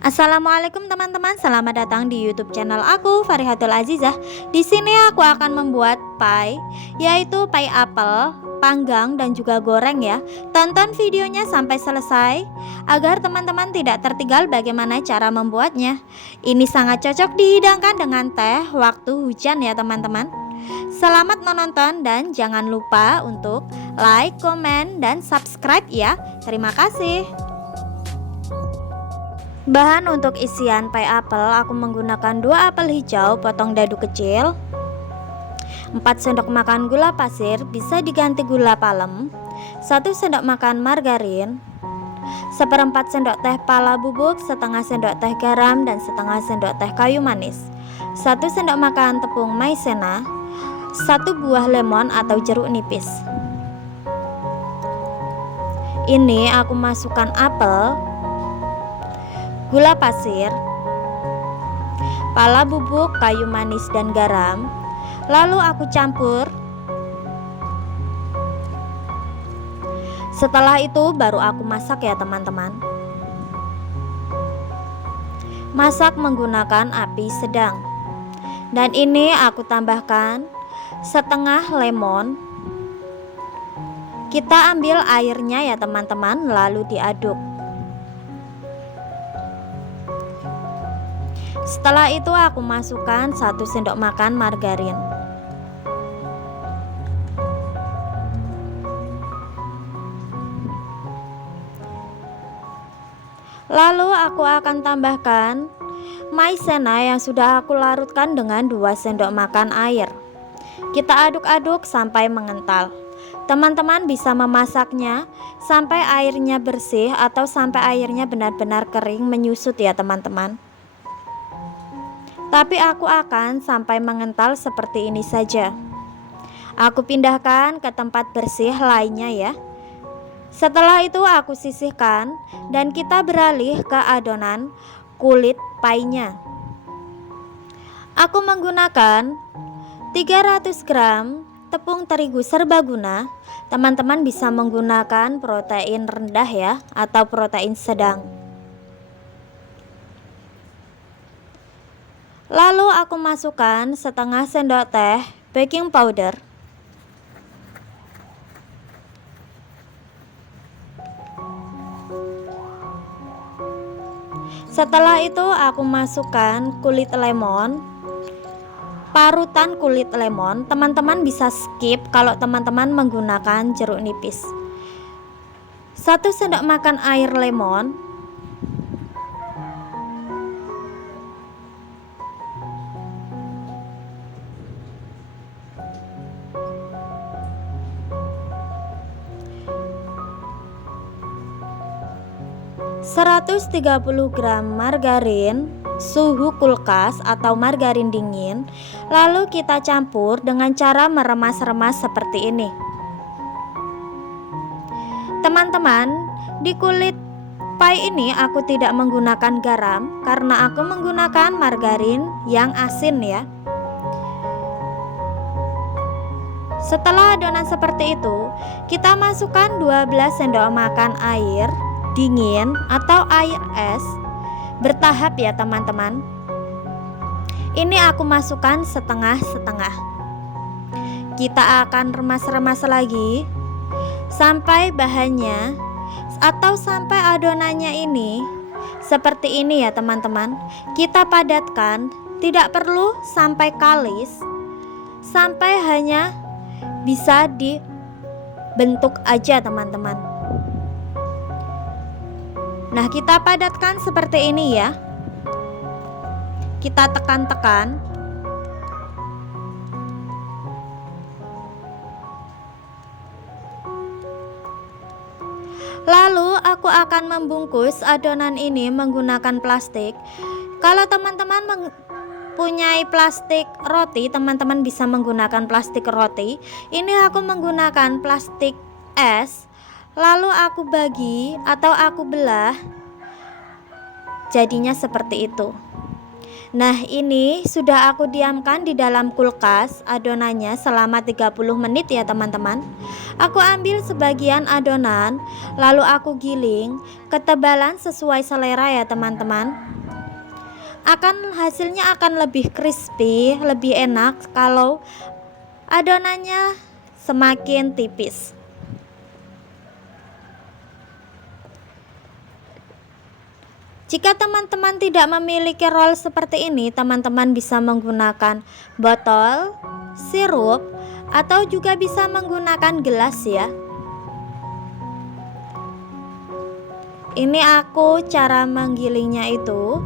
Assalamualaikum teman-teman, selamat datang di YouTube channel aku, Farihatul Azizah. Di sini aku akan membuat pie, yaitu pie apel, panggang dan juga goreng ya. Tonton videonya sampai selesai agar teman-teman tidak tertinggal bagaimana cara membuatnya. Ini sangat cocok dihidangkan dengan teh waktu hujan ya teman-teman. Selamat menonton dan jangan lupa untuk like, komen, dan subscribe ya. Terima kasih. Bahan untuk isian pie apel, aku menggunakan 2 apel hijau potong dadu kecil, 4 sendok makan gula pasir, bisa diganti gula palem, 1 sendok makan margarin, 1/4 sendok teh pala bubuk, setengah sendok teh garam, dan setengah sendok teh kayu manis, 1 sendok makan tepung maizena, 1 buah lemon atau jeruk nipis. Ini aku masukkan apel, gula pasir, pala bubuk, kayu manis, dan garam. Lalu aku campur. Setelah itu baru aku masak ya teman-teman. Masak menggunakan api sedang. Dan ini aku tambahkan setengah lemon. Kita ambil airnya ya teman-teman, lalu diaduk. Setelah itu aku masukkan 1 sendok makan margarin. Lalu aku akan tambahkan maizena yang sudah aku larutkan dengan 2 sendok makan air. Kita aduk-aduk sampai mengental. Teman-teman bisa memasaknya sampai airnya bersih atau sampai airnya benar-benar kering menyusut ya teman-teman. Tapi aku akan sampai mengental seperti ini saja. Aku pindahkan ke tempat bersih lainnya ya. Setelah itu aku sisihkan dan kita beralih ke adonan kulit pie-nya. Aku menggunakan 300 gram tepung terigu serbaguna. Teman-teman bisa menggunakan protein rendah ya atau protein sedang. Lalu aku masukkan setengah sendok teh baking powder, setelah itu aku masukkan kulit lemon, parutan kulit lemon. Teman-teman bisa skip kalau teman-teman menggunakan jeruk nipis. 1 sendok makan air lemon, (130 gram margarin suhu kulkas atau margarin dingin. Lalu kita campur dengan cara meremas-remas seperti ini. Teman-teman, di kulit pie ini aku tidak menggunakan garam karena aku menggunakan margarin yang asin ya. Setelah adonan seperti itu, kita masukkan 12 sendok makan air dingin atau air es bertahap ya teman-teman. Ini aku masukkan setengah-setengah. Kita akan remas-remas lagi sampai bahannya atau sampai adonannya ini seperti ini ya teman-teman. Kita padatkan, tidak perlu sampai kalis, sampai hanya bisa dibentuk aja teman-teman. Nah, kita padatkan seperti ini ya. Kita tekan-tekan. Lalu aku akan membungkus adonan ini menggunakan plastik. Kalau teman-teman mempunyai plastik roti, teman-teman bisa menggunakan plastik roti. Ini aku menggunakan plastik es. Lalu aku bagi atau aku belah, jadinya seperti itu. Nah, ini sudah aku diamkan di dalam kulkas adonannya selama 30 menit ya teman-teman. Aku ambil sebagian adonan, lalu aku giling, ketebalan sesuai selera ya teman-teman. Hasilnya akan lebih crispy, lebih enak kalau adonannya semakin tipis. Jika teman-teman tidak memiliki roll seperti ini, teman-teman bisa menggunakan botol, sirup, atau juga bisa menggunakan gelas ya. Ini aku cara menggilingnya itu,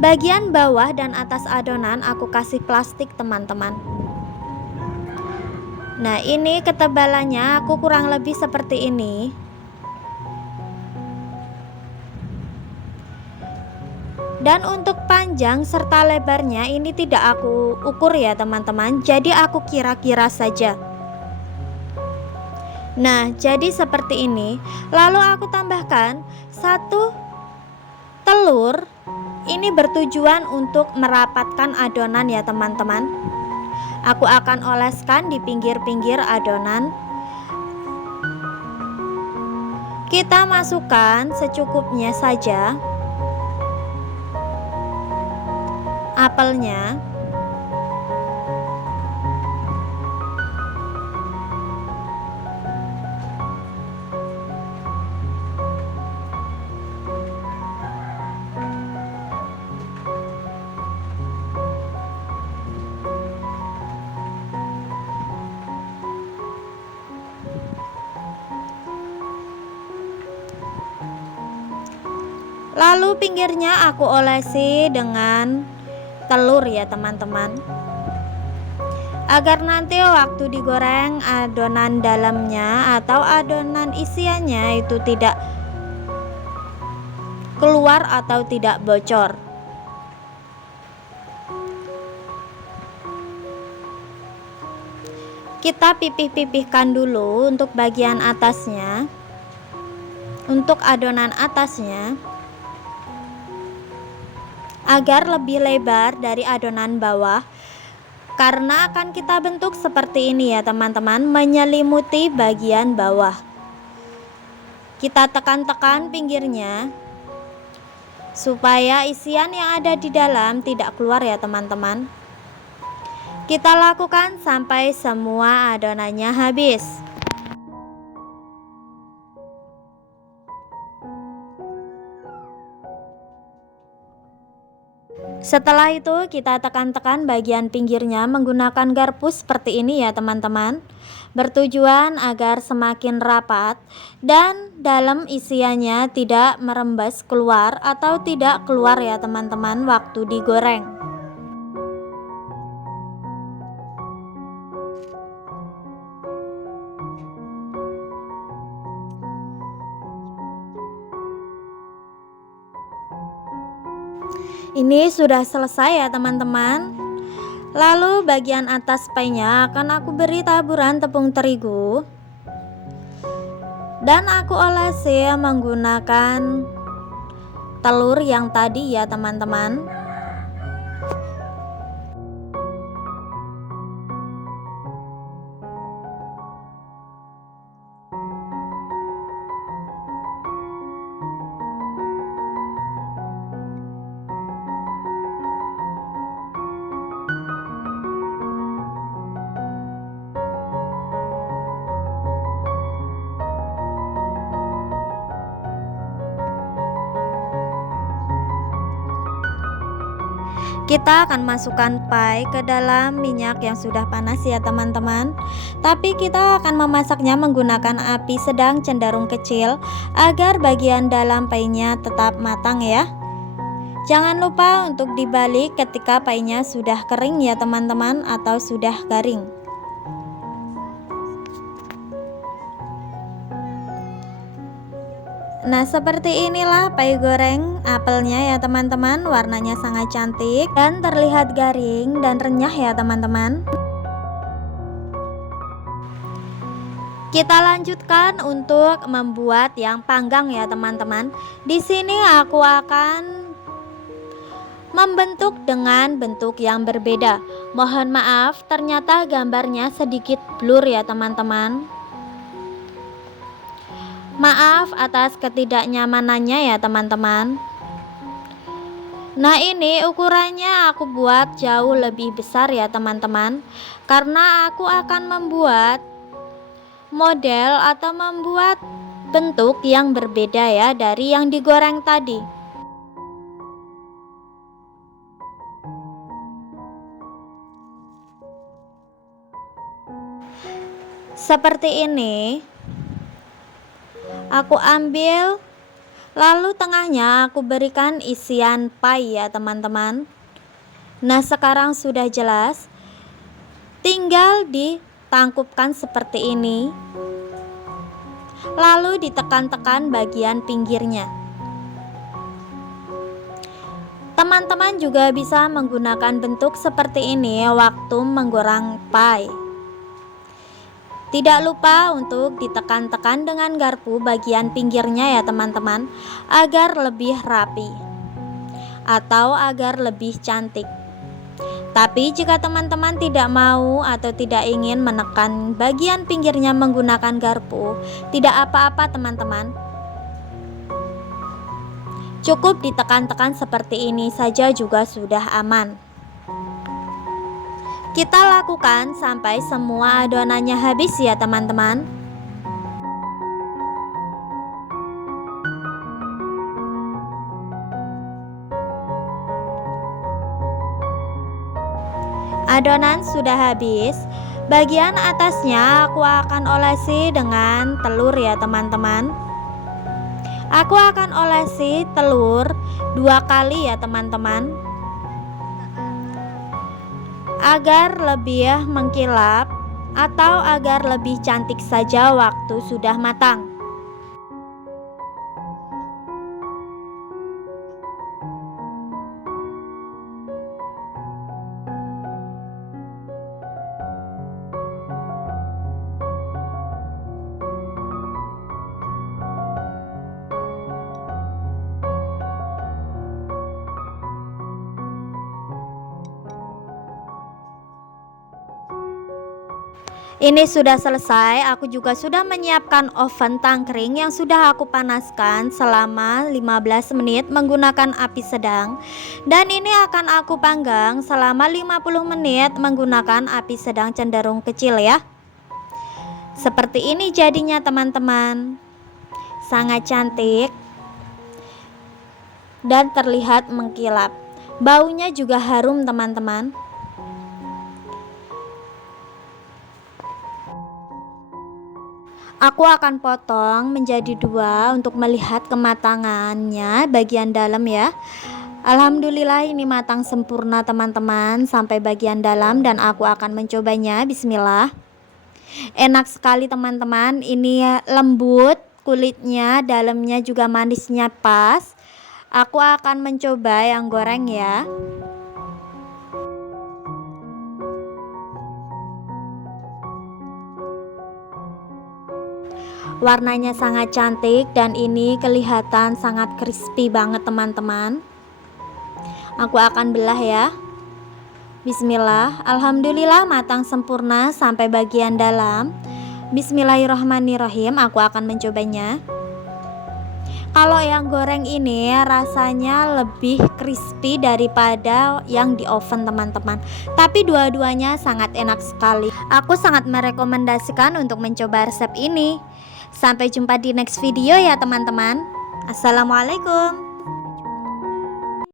bagian bawah dan atas adonan aku kasih plastik teman-teman. Nah, ini ketebalannya aku kurang lebih seperti ini. Dan untuk panjang serta lebarnya ini tidak aku ukur ya teman-teman, jadi aku kira-kira saja. Nah, jadi seperti ini. Lalu aku tambahkan 1 telur. Ini bertujuan untuk merapatkan adonan ya teman-teman. Aku akan oleskan di pinggir-pinggir adonan. Kita masukkan secukupnya saja apelnya. Lalu pinggirnya aku olesi dengan telur ya teman-teman, agar nanti waktu digoreng adonan dalamnya atau adonan isiannya itu tidak keluar atau tidak bocor. Kita pipih-pipihkan dulu untuk bagian atasnya, untuk adonan atasnya, agar lebih lebar dari adonan bawah, karena akan kita bentuk seperti ini ya teman-teman, menyelimuti bagian bawah. Kita tekan-tekan pinggirnya supaya isian yang ada di dalam tidak keluar ya teman-teman. Kita lakukan sampai semua adonannya habis. Setelah itu kita tekan-tekan bagian pinggirnya menggunakan garpu seperti ini ya teman-teman, bertujuan agar semakin rapat dan dalam isiannya tidak merembes keluar atau tidak keluar ya teman-teman waktu digoreng. Ini sudah selesai ya teman-teman. Lalu bagian atas pie-nya akan aku beri taburan tepung terigu, dan aku olesi menggunakan telur yang tadi ya teman-teman. Kita akan masukkan pie ke dalam minyak yang sudah panas ya teman-teman. Tapi kita akan memasaknya menggunakan api sedang cenderung kecil agar bagian dalam pie-nya tetap matang ya. Jangan lupa untuk dibalik ketika pie-nya sudah kering ya teman-teman, atau sudah garing. Nah, seperti inilah pie goreng apelnya ya teman-teman. Warnanya sangat cantik dan terlihat garing dan renyah ya teman-teman. Kita lanjutkan untuk membuat yang panggang ya teman-teman. Di sini aku akan membentuk dengan bentuk yang berbeda. Mohon maaf, ternyata gambarnya sedikit blur ya teman-teman. Maaf atas ketidaknyamanannya ya teman-teman. Nah, ini ukurannya aku buat jauh lebih besar ya teman-teman, karena aku akan membuat model atau membuat bentuk yang berbeda ya dari yang digoreng tadi. Seperti ini aku ambil, lalu tengahnya aku berikan isian pie ya teman-teman. Nah, sekarang sudah jelas, tinggal ditangkupkan seperti ini, lalu ditekan-tekan bagian pinggirnya. Teman-teman juga bisa menggunakan bentuk seperti ini waktu menggoreng pie. Tidak lupa untuk ditekan-tekan dengan garpu bagian pinggirnya ya teman-teman, agar lebih rapi atau agar lebih cantik. Tapi jika teman-teman tidak mau atau tidak ingin menekan bagian pinggirnya menggunakan garpu, tidak apa-apa teman-teman. Cukup ditekan-tekan seperti ini saja juga sudah aman. Kita lakukan sampai semua adonannya habis ya teman-teman. Adonan sudah habis. Bagian atasnya aku akan olesi dengan telur ya teman-teman. Aku akan olesi telur 2 kali ya teman-teman, agar lebih mengkilap atau agar lebih cantik saja waktu sudah matang. Ini sudah selesai. Aku juga sudah menyiapkan oven tangkring yang sudah aku panaskan selama 15 menit menggunakan api sedang. Dan ini akan aku panggang selama 50 menit menggunakan api sedang cenderung kecil ya. Seperti ini jadinya teman-teman. Sangat cantik dan terlihat mengkilap. Baunya juga harum teman-teman. Aku akan potong menjadi 2 untuk melihat kematangannya bagian dalam ya. Alhamdulillah ini matang sempurna teman-teman sampai bagian dalam, dan aku akan mencobanya. Bismillah. Enak sekali teman-teman. Ini lembut kulitnya, dalamnya juga manisnya pas. Aku akan mencoba yang goreng ya. Warnanya sangat cantik dan ini kelihatan sangat crispy banget teman-teman. Aku akan belah ya. Bismillah. Alhamdulillah matang sempurna sampai bagian dalam. Bismillahirrahmanirrahim. Aku akan mencobanya. Kalau yang goreng ini rasanya lebih crispy daripada yang di oven teman-teman. Tapi dua-duanya sangat enak sekali. Aku sangat merekomendasikan untuk mencoba resep ini. Sampai jumpa di next video ya teman-teman. Assalamualaikum.